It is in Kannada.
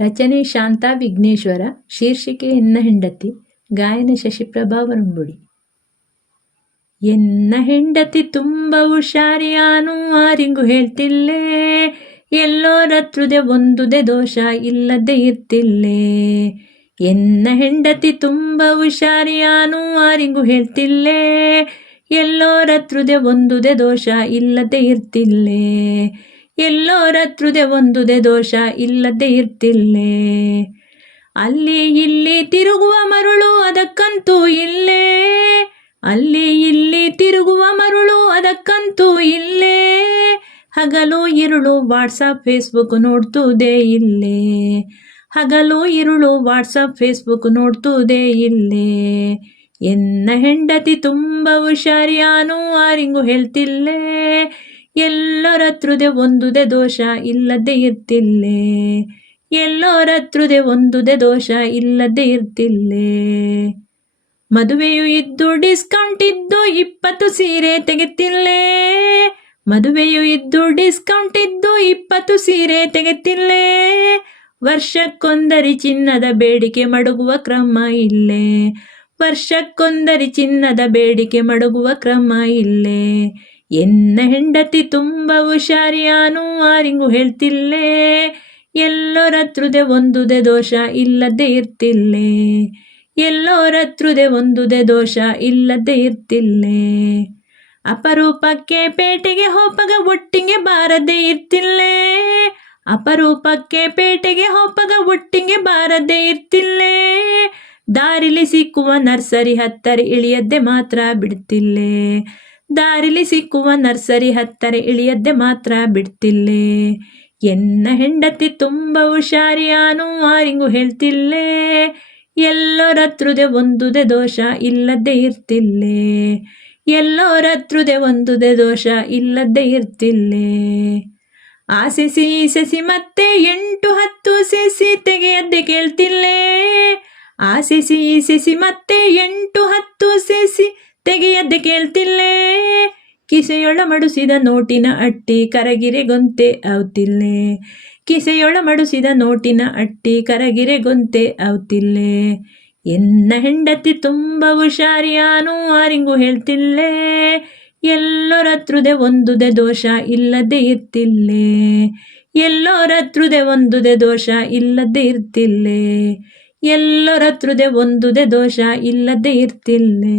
ರಚನೆ ಶಾಂತಾ ವಿಘ್ನೇಶ್ವರ. ಶೀರ್ಷಿಕೆ ಎನ್ನ ಹೆಂಡತಿ. ಗಾಯನ ಶಶಿಪ್ರಭಾ ವರಂಬುಡಿ. ಎನ್ನ ಹೆಂಡತಿ ತುಂಬ ಹುಷಾರಿಯಾನು ಆರಿಂಗೂ ಹೇಳ್ತಿಲ್ಲೇ, ಎಲ್ಲೋರತ್ರುದೆ ಒಂದುದೆ ದೋಷ ಇಲ್ಲದೆ ಇರ್ತಿಲ್ಲೇ. ಎನ್ನ ಹೆಂಡತಿ ತುಂಬ ಹುಷಾರಿಯಾನು ಆರಿಂಗೂ ಹೇಳ್ತಿಲ್ಲೇ, ಎಲ್ಲೋರತ್ರುದೆ ಒಂದುದೆ ದೋಷ ಇಲ್ಲದೆ ಇರ್ತಿಲ್ಲೇ. ಎಲ್ಲೋರತ್ರುದೆ ಒಂದುದೆ ದೋಷ ಇಲ್ಲದೆ ಇರ್ತಿಲ್ಲೇ. ಅಲ್ಲಿ ಇಲ್ಲಿ ತಿರುಗುವ ಮರುಳು ಅದಕ್ಕಂತೂ ಇಲ್ಲೇ, ಅಲ್ಲಿ ಇಲ್ಲಿ ತಿರುಗುವ ಮರುಳು ಅದಕ್ಕಂತೂ ಇಲ್ಲೇ. ಹಗಲು ಇರುಳು ವಾಟ್ಸಪ್ ಫೇಸ್ಬುಕ್ ನೋಡ್ತುದೇ ಇಲ್ಲೇ, ಹಗಲು ಇರುಳು ವಾಟ್ಸಪ್ ಫೇಸ್ಬುಕ್ ನೋಡ್ತುದೇ ಇಲ್ಲೇ. ಎನ್ನ ಹೆಂಡತಿ ತುಂಬ ಹುಷಾರಿಯಾನು ಆರಿಂಗೂ ಹೇಳ್ತಿಲ್ಲೇ, ಎಲ್ಲರತ್ರುದೆ ಒಂದುದೆ ದೋಷ ಇಲ್ಲದೆ ಇರ್ತಿಲ್ಲೇ. ಎಲ್ಲರತ್ರುದೆ ಒಂದುದೆ ದೋಷ ಇಲ್ಲದೆ ಇರ್ತಿಲ್ಲೇ. ಮದುವೆಯು ಇದ್ದು ಡಿಸ್ಕೌಂಟ್ ಇದ್ದು 20 ಸೀರೆ ತೆಗೆತಿಲ್ಲೇ, ಮದುವೆಯು ಇದ್ದು ಡಿಸ್ಕೌಂಟ್ ಇದ್ದು 20 ಸೀರೆ ತೆಗೆತಿಲ್ಲೇ. ವರ್ಷಕ್ಕೊಂದರಿ ಚಿನ್ನದ ಬೇಡಿಕೆ ಮಡಗುವ ಕ್ರಮ ಇಲ್ಲೇ, ವರ್ಷಕ್ಕೊಂದರಿ ಚಿನ್ನದ ಬೇಡಿಕೆ ಮಡಗುವ ಕ್ರಮ ಇಲ್ಲೇ. ಎನ್ನ ಹೆಂಡತಿ ತುಂಬ ಹುಷಾರಿಯಾನು ಆರಿಂಗೂ ಹೇಳ್ತಿಲ್ಲೇ, ಎಲ್ಲರತ್ರುದೆ ಒಂದುದೆ ದೋಷ ಇಲ್ಲದೆ ಇರ್ತಿಲ್ಲೇ. ಎಲ್ಲರತ್ರುದೆ ಒಂದುದೆ ದೋಷ ಇಲ್ಲದೆ ಇರ್ತಿಲ್ಲೇ. ಅಪರೂಪಕ್ಕೆ ಪೇಟೆಗೆ ಹೋಪಗ ಒಟ್ಟಿಗೆ ಬಾರದೆ ಇರ್ತಿಲ್ಲೇ, ಅಪರೂಪಕ್ಕೆ ಪೇಟೆಗೆ ಹೋಪಗ ಒಟ್ಟಿಗೆ ಬಾರದೆ ಇರ್ತಿಲ್ಲೇ. ದಾರಿಲಿ ಸಿಕ್ಕುವ ನರ್ಸರಿ ಹತ್ತರ ಇಳಿಯದ್ದೆ ಮಾತ್ರ ಬಿಡ್ತಿಲ್ಲೇ, ದಾರಿಲಿ ಸಿಕ್ಕುವ ನರ್ಸರಿ ಹತ್ತರ ಇಳಿಯದ್ದೆ ಮಾತ್ರ ಬಿಡ್ತಿಲ್ಲೇ. ಎನ್ನ ಹೆಂಡತಿ ತುಂಬ ಹುಷಾರಿಯಾನು ಆರಿಂಗೂ ಹೇಳ್ತಿಲ್ಲೇ, ಎಲ್ಲರತ್ರುದೆ ಒಂದುದೆ ದೋಷ ಇಲ್ಲದೆ ಇರ್ತಿಲ್ಲೇ. ಎಲ್ಲರತ್ರುದೆ ಒಂದುದೆ ದೋಷ ಇಲ್ಲದೆ ಇರ್ತಿಲ್ಲೇ. ಆಸೆಸಿ ಸೆಸಿ ಮತ್ತೆ 8-10 ಸೆಸಿ ತೆಗೆಯದ್ದೆ ಕೇಳ್ತಿಲ್ಲೇ, ಆಸೆಸಿ ಸೆಸಿ ಮತ್ತೆ 8-10 ಸೆಸಿ ತೆಗೆಯದ್ದೆ ಕೇಳ್ತಿಲ್ಲೇ. ಕಿಸೆಯೊಳ ಮಡುಸಿದ ನೋಟಿನ ಅಟ್ಟಿ ಕರಗಿರೆ ಗೊಂತೆ ಆವ್ತಿಲ್ಲೇ, ಕಿಸೆಯೊಳ ಮಡುಸಿದ ನೋಟಿನ ಅಟ್ಟಿ ಕರಗಿರೆ ಗೊಂತೆ ಆವ್ತಿಲ್ಲೇ. ಎನ್ನ ಹೆಂಡತಿ ತುಂಬ ಹುಷಾರಿಯಾನು ಆರಿಂಗೂ ಹೇಳ್ತಿಲ್ಲೇ, ಎಲ್ಲರತ್ರುದೆ ಒಂದುದೆ ದೋಷ ಇಲ್ಲದೆ ಇರ್ತಿಲ್ಲೇ. ಎಲ್ಲರತ್ರುದೆ ಒಂದುದೆ ದೋಷ ಇಲ್ಲದೆ ಇರ್ತಿಲ್ಲೇ. ಎಲ್ಲರತ್ರುದೆ ಒಂದುದೆ ದೋಷ ಇಲ್ಲದೆ ಇರ್ತಿಲ್ಲೇ.